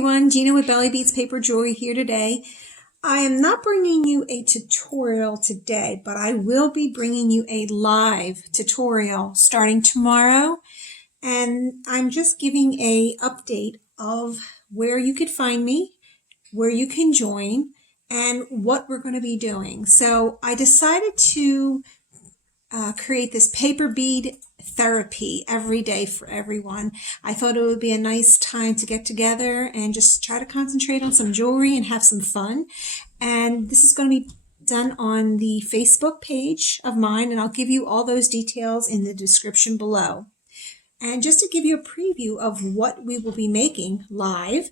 everyone, Gina with Belly Beats Paper Jewelry here today. I am not bringing you a tutorial today, but I will be bringing you a live tutorial starting tomorrow. And I'm just giving a update of where you could find me, where you can join, and what we're going to be doing. So I decided to create this paper bead therapy every day for everyone. I thought it would be a nice time to get together and just try to concentrate on some jewelry and have some fun. And this is going to be done on the Facebook page of mine, and I'll give you all those details in the description below. And just to give you a preview of what we will be making live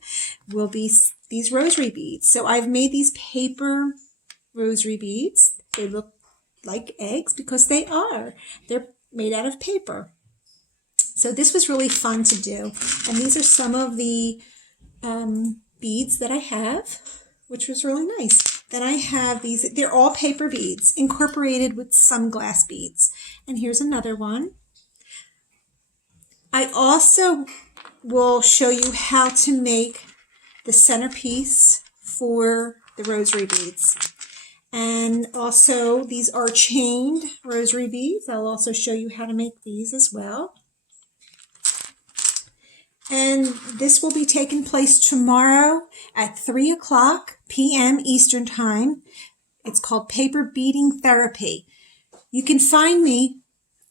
will be these rosary beads. So I've made these paper rosary beads. They look like eggs because they are. They're made out of paper. So this was really fun to do. And these are some of the beads that I have, which was really nice. Then I have these, they're all paper beads incorporated with some glass beads. And here's another one. I also will show you how to make the centerpiece for the rosary beads. And also these are chained rosary beads. I'll also show you how to make these as well. And this will be taking place tomorrow at 3:00 p.m. Eastern Time. It's called Paper Beading Therapy. You can find me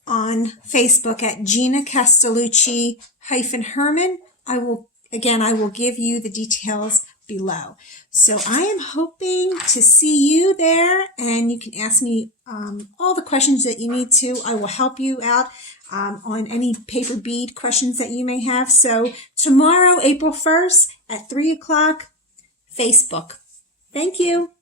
on Facebook at Gina Castellucci -Herrmann. I will give you the details below. So I am hoping to see you there, and you can ask me all the questions that you need to. I will help you out on any paper bead questions that you may have. So tomorrow, April 1st at 3:00, Facebook. Thank you.